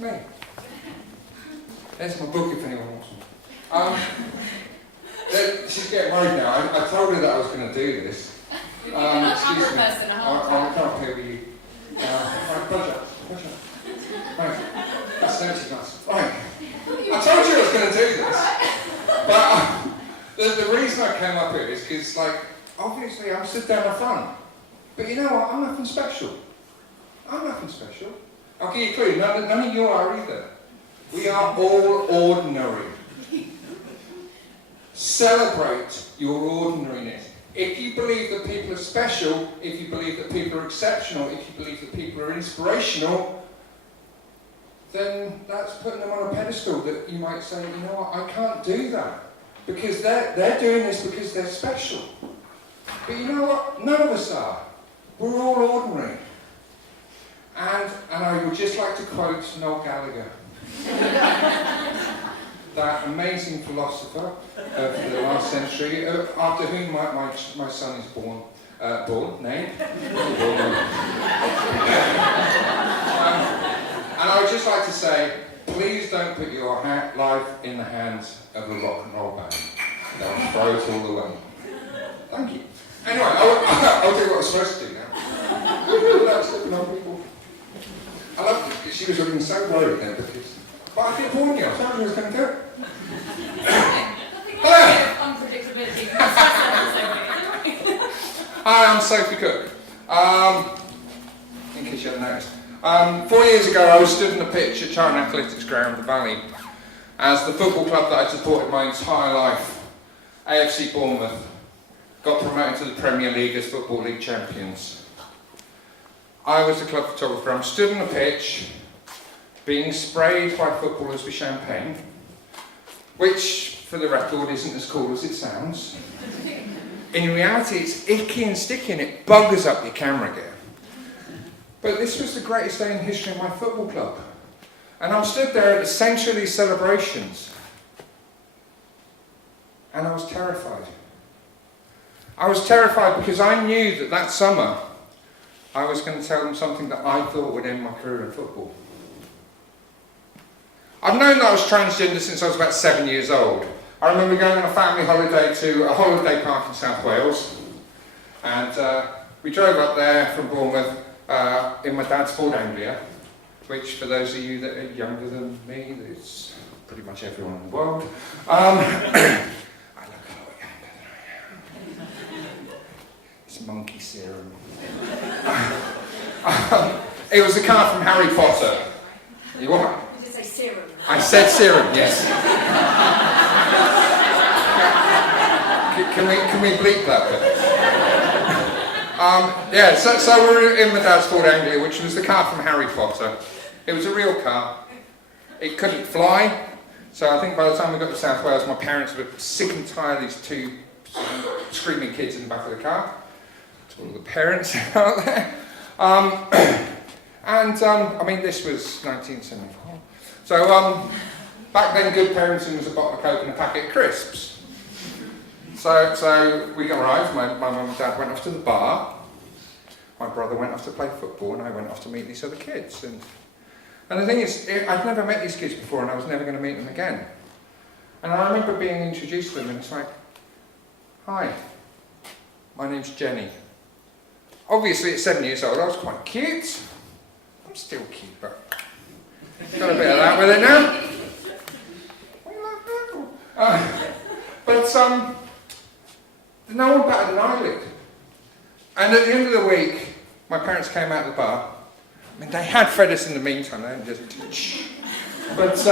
me. There's my book if anyone wants one. She's getting worried now. I told her that I was going to do this. You've given a camera person a hard time. I can't hear you. Push up. Thanks. That's an empty glass. Right. I told you I was going to do this. But the reason I came up here is because, like, obviously I'm stood down the front. But you know what? I'm nothing special. I'll give you a clue. None of you are either. We are all ordinary. Celebrate your ordinariness. If you believe that people are special, if you believe that people are exceptional, if you believe that people are inspirational, then that's putting them on a pedestal that you might say, you know what, I can't do that. Because they're doing this because they're special. But you know what? None of us are. We're all ordinary. And I would just like to quote Noel Gallagher, that amazing philosopher of the last century, after whom my son is named. And I would just like to say, please don't put your life in the hands of a rock and roll band. They'll throw it all away. Thank you. Anyway, I'll do what I'm supposed to do now. Without slipping on people. I love this because she was looking so worried then because... But I didn't warn you, I told you I was going to do it. Hello! Unpredictability. Hi, I'm Sophie Cook. In case you haven't noticed. 4 years ago I was stood on the pitch at Charlton Athletics Ground, the Valley, as the football club that I'd supported my entire life, AFC Bournemouth, got promoted to the Premier League as Football League champions. I was the club photographer. I'm stood on the pitch, being sprayed by footballers with champagne, which, for the record, isn't as cool as it sounds. In reality, it's icky and sticky and it buggers up your camera gear. But this was the greatest day in the history of my football club. And I'm stood there at the centre of these celebrations. And I was terrified. I was terrified because I knew that summer I was going to tell them something that I thought would end my career in football. I've known that I was transgender since I was about 7 years old. I remember going on a family holiday to a holiday park in South Wales. And we drove up there from Bournemouth in my dad's Ford Anglia, which for those of you that are younger than me, it's pretty much everyone in the world. I look a lot younger than I am. It's monkey serum. It was the car from Harry Potter. You what? You did say serum. I said serum, yes. Can we bleep that bit? Yeah, so we were in my dad's Ford Anglia, which was the car from Harry Potter. It was a real car. It couldn't fly, so I think by the time we got to South Wales, my parents were sick and tired of these two screaming kids in the back of the car. To all the parents out there. I mean, this was 1974. So, back then, good parenting was a bottle of Coke and a packet of crisps. So we arrived, my mum and dad went off to the bar, my brother went off to play football, and I went off to meet these other kids. And the thing is, I'd never met these kids before, and I was never going to meet them again. And I remember being introduced to them, and it's like, hi, my name's Jenny. Obviously, at 7 years old, I was quite cute. I'm still cute, but got a bit of that with it now. But no one batted an eyelid. And at the end of the week, my parents came out of the bar. I mean, they had fed us in the meantime. They didn't just shh. But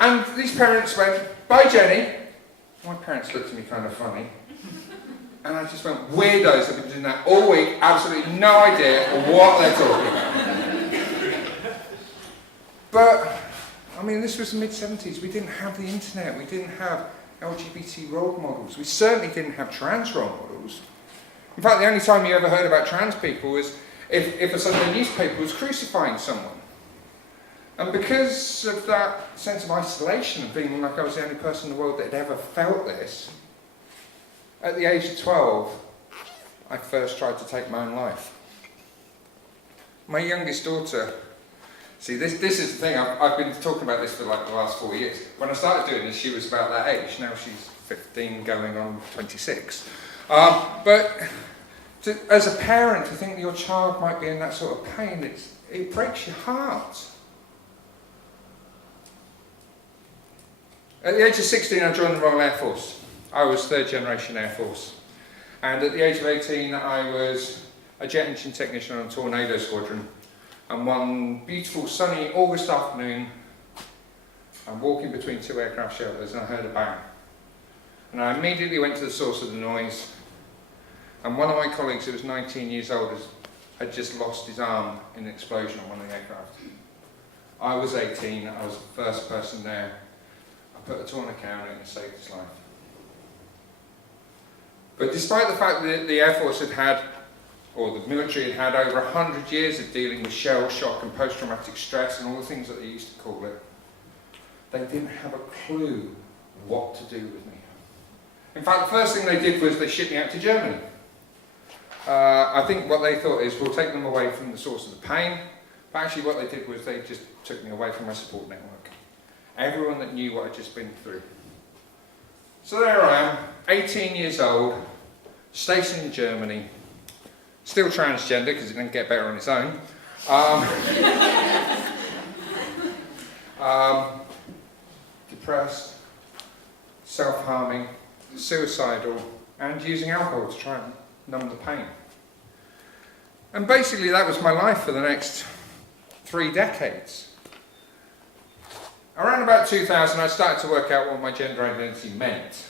and these parents went, "Bye, Jenny." My parents looked at me kind of funny. And I just went, weirdos have been doing that all week, absolutely no idea what they're talking about. But, I mean, this was the mid-70s. We didn't have the internet. We didn't have LGBT role models. We certainly didn't have trans role models. In fact, the only time you ever heard about trans people was if a Sunday newspaper was crucifying someone. And because of that sense of isolation, of being like I was the only person in the world that had ever felt this, at the age of 12, I first tried to take my own life. My youngest daughter See, this is the thing, I've been talking about this for like the last 4 years. When I started doing this, she was about that age. Now she's 15, going on 26. As a parent, to think that your child might be in that sort of pain, it breaks your heart. At the age of 16, I joined the Royal Air Force. I was third generation Air Force. And at the age of 18, I was a jet engine technician on a Tornado Squadron. And one beautiful sunny August afternoon, I'm walking between two aircraft shelters and I heard a bang. And I immediately went to the source of the noise. And one of my colleagues, who was 19 years old, had just lost his arm in an explosion on one of the aircraft. I was 18, I was the first person there. I put a tourniquet on it and saved his life. But despite the fact that the Air Force or the military had over 100 years of dealing with shell shock and post-traumatic stress and all the things that they used to call it, they didn't have a clue what to do with me. In fact, the first thing they did was they shipped me out to Germany. I think what they thought is, we'll take them away from the source of the pain, but actually what they did was they just took me away from my support network. Everyone that knew what I'd just been through. So there I am, 18 years old, stationed in Germany, still transgender because it didn't get better on its own. Depressed, self-harming, suicidal, and using alcohol to try and numb the pain. And basically that was my life for the next 3 decades. Around about 2000, I started to work out what my gender identity meant.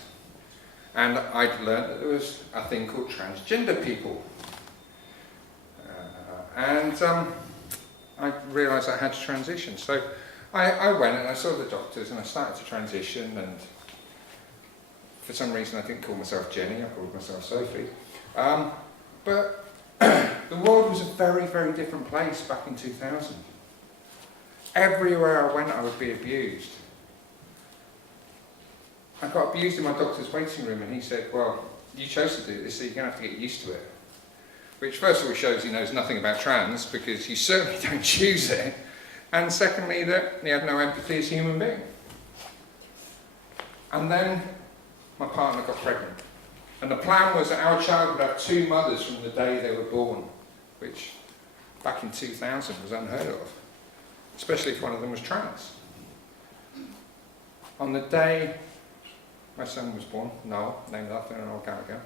And I'd learned that there was a thing called transgender people. I realised I had to transition. So I went and I saw the doctors and I started to transition, and for some reason I didn't call myself Jenny, I called myself Sophie. But the world was a very, very different place back in 2000. Everywhere I went I would be abused. I got abused in my doctor's waiting room and he said, well, you chose to do this, so you're going to have to get used to it. Which first of all shows he knows nothing about trans, because you certainly don't choose it. And secondly, that he had no empathy as a human being. And then my partner got pregnant. And the plan was that our child would have 2 mothers from the day they were born, which back in 2000 was unheard of, especially if one of them was trans. On the day my son was born, Noel, named after Noel Gallagher,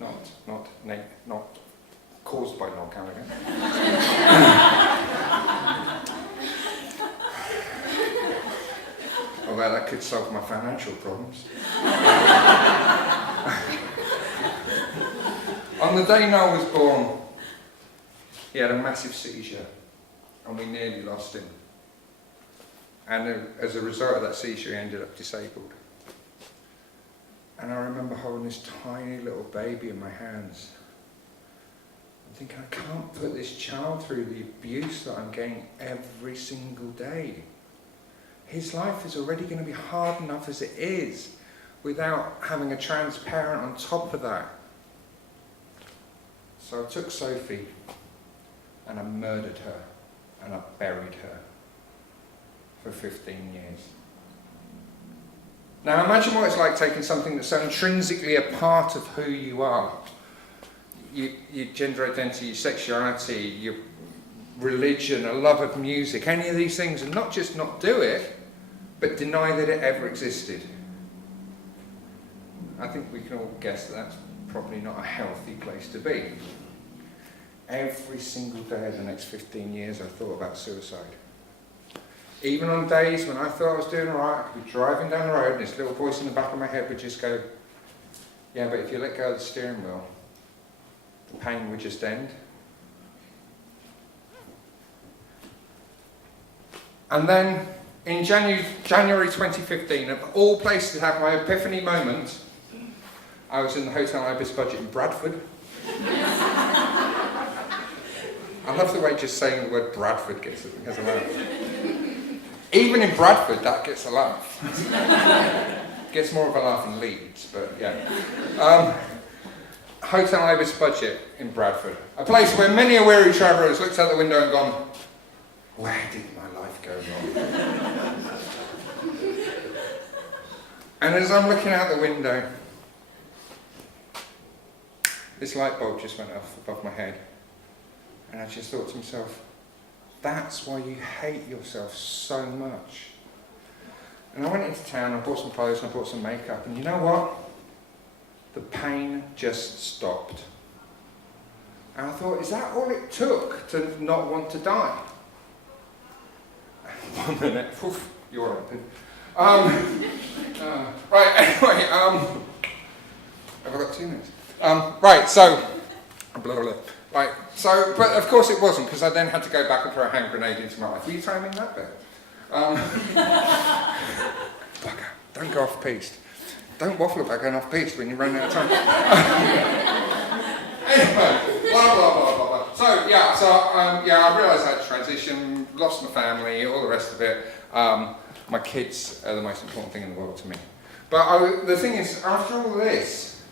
not caused by Noel Gallagher. Although that could solve my financial problems. On the day Noel was born, he had a massive seizure, and we nearly lost him. And as a result of that seizure, he ended up disabled. And I remember holding this tiny little baby in my hands. I'm thinking, I can't put this child through the abuse that I'm getting every single day. His life is already going to be hard enough as it is, without having a trans parent on top of that. So I took Sophie, and I murdered her, and I buried her for 15 years. Now imagine what it's like taking something that's so intrinsically a part of who you are. Your gender identity, your sexuality, your religion, a love of music, any of these things, and not just not do it, but deny that it ever existed. I think we can all guess that that's probably not a healthy place to be. Every single day of the next 15 years I thought about suicide. Even on days when I thought I was doing alright, I could be driving down the road and this little voice in the back of my head would just go, yeah, but if you let go of the steering wheel, the pain would just end. And then in January 2015, of all places to have my epiphany moment, I was in the Hotel Ibis budget in Bradford. I love the way just saying the word Bradford gets a laugh. Even in Bradford, that gets a laugh. Gets more of a laugh in Leeds, but yeah. Hotel Ibis budget in Bradford. A place where many a weary traveller has looked out the window and gone, where did my life go wrong? And as I'm looking out the window, this light bulb just went off above my head. And I just thought to myself, that's why you hate yourself so much. And I went into town, I bought some clothes, and I bought some makeup, and you know what? The pain just stopped. And I thought, is that all it took to not want to die? 1 minute, oof, you're open. Right, anyway, have I got 2 minutes? Right, so, blah, blah, blah. Right, so, but of course it wasn't, because I then had to go back and throw a hand grenade into my life. Were you timing that bit? Bugger, don't go off piste. Don't waffle about going off piste when you run out of time. Anyway, blah, blah, blah, blah, blah. So, I realised I had to transition, lost my family, all the rest of it. My kids are the most important thing in the world to me. But the thing is, after all this,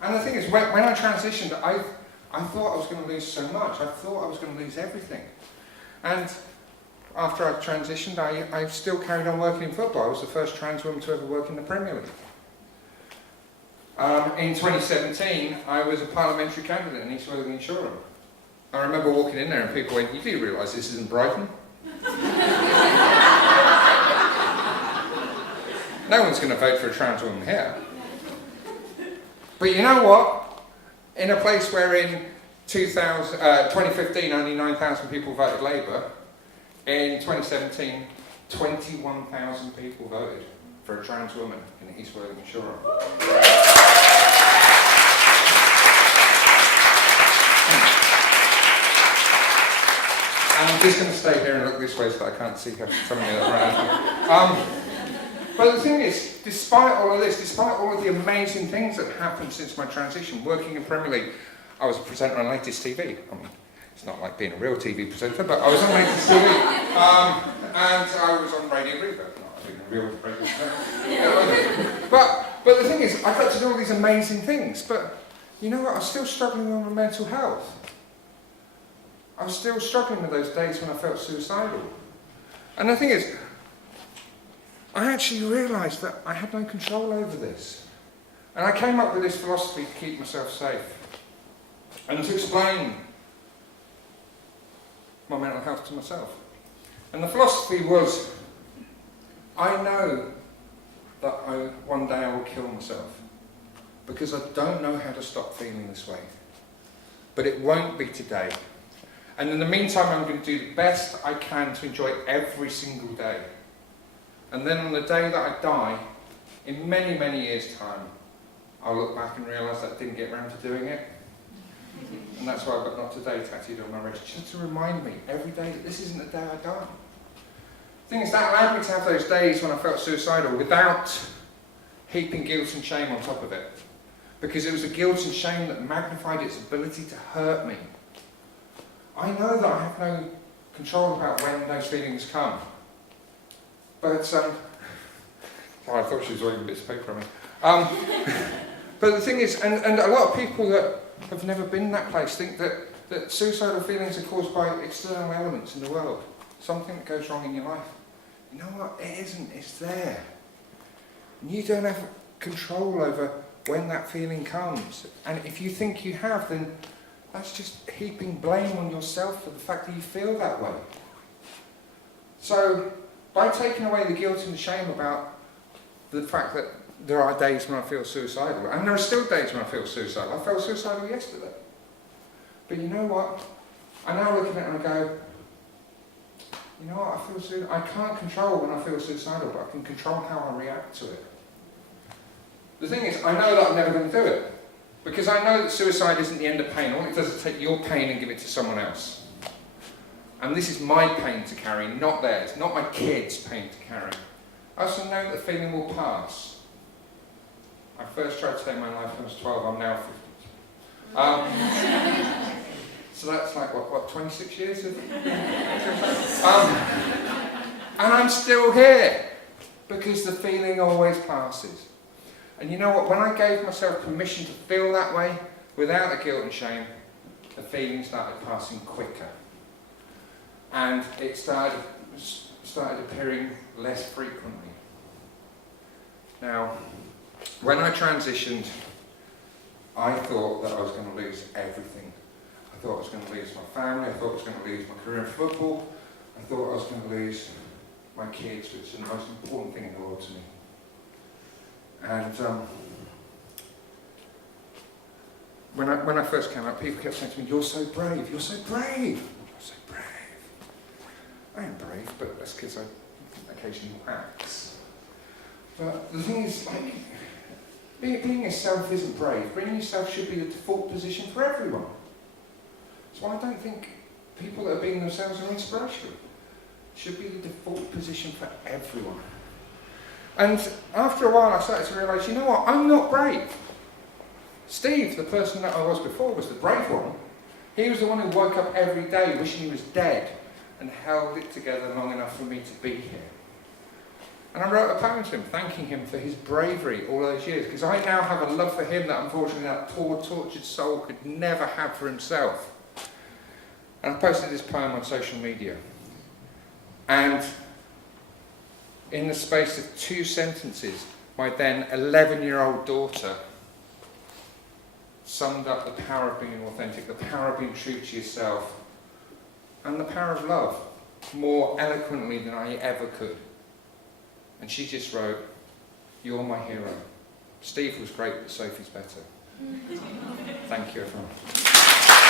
and the thing is, when I transitioned, I thought I was going to lose so much. I thought I was going to lose everything. And after I transitioned, I still carried on working in football. I was the first trans woman to ever work in the Premier League. In 2017, I was a parliamentary candidate in East Worthing Shoreham. I remember walking in there and people went, "You do realise this isn't Brighton?" No one's going to vote for a trans woman here. But you know what? In a place where in 2015 only 9,000 people voted Labour, in 2017 21,000 people voted for a trans woman in East Worthing Shoreham. And I'm just going to stay here and look this way so that I can't see her telling me that around. But the thing is, despite all of this, despite all of the amazing things that happened since my transition, working in Premier League, I was a presenter on Latest TV. I mean, it's not like being a real TV presenter, but I was on Latest TV. And I was on Radio Reverb, not being a real radio presenter. But the thing is, I got to do all these amazing things, but you know what? I was still struggling with my mental health. I was still struggling with those days when I felt suicidal. And the thing is, I actually realised that I had no control over this. And I came up with this philosophy to keep myself safe. And to explain my mental health to myself. And the philosophy was, I know that one day I will kill myself. Because I don't know how to stop feeling this way. But it won't be today. And in the meantime, I'm going to do the best I can to enjoy every single day. And then on the day that I die, in many, many years' time, I'll look back and realise that I didn't get around to doing it. And that's why I've got "Not Today" tattooed on my wrist, just to remind me every day that this isn't the day I die. The thing is, that allowed me to have those days when I felt suicidal without heaping guilt and shame on top of it. Because it was the guilt and shame that magnified its ability to hurt me. I know that I have no control about when those feelings come. But, oh, I thought she was waving bits of paper at me. But the thing is, and a lot of people that have never been in that place think that suicidal feelings are caused by external elements in the world. Something that goes wrong in your life. You know what? It isn't. It's there. And you don't have control over when that feeling comes. And if you think you have, then that's just heaping blame on yourself for the fact that you feel that way. So, by taking away the guilt and the shame about the fact that there are days when I feel suicidal, and there are still days when I feel suicidal. I felt suicidal yesterday. But you know what? I now look at it and I go, you know what, I feel suicidal. I can't control when I feel suicidal, but I can control how I react to it. The thing is, I know that I'm never going to do it. Because I know that suicide isn't the end of pain. All it does is take your pain and give it to someone else. And this is my pain to carry, not theirs. Not my kids' pain to carry. I also know that the feeling will pass. I first tried to take my life when I was 12. I'm now 50. So that's like, what, 26 years of... and I'm still here. Because the feeling always passes. And you know what, when I gave myself permission to feel that way, without the guilt and shame, the feeling started passing quicker. And it started started appearing less frequently. Now, when I transitioned, I thought that I was going to lose everything. I thought I was going to lose my family, I thought I was going to lose my career in football, I thought I was going to lose my kids, which is the most important thing in the world to me. And when I first came out, people kept saying to me, "You're so brave, you're so brave, you're so brave." I am brave, but that's because I occasionally wax. But the thing is, like, being yourself isn't brave. Being yourself should be the default position for everyone. So I don't think people that are being themselves are inspirational. It should be the default position for everyone. And after a while I started to realise, you know what, I'm not brave. Steve, the person that I was before, was the brave one. He was the one who woke up every day wishing he was dead and held it together long enough for me to be here. And I wrote a poem to him, thanking him for his bravery all those years, because I now have a love for him that unfortunately that poor tortured soul could never have for himself. And I posted this poem on social media. And in the space of 2 sentences, my then 11-year-old daughter summed up the power of being authentic, the power of being true to yourself, and the power of love more eloquently than I ever could. And she just wrote, "You're my hero. Steve was great, but Sophie's better." Thank you, everyone.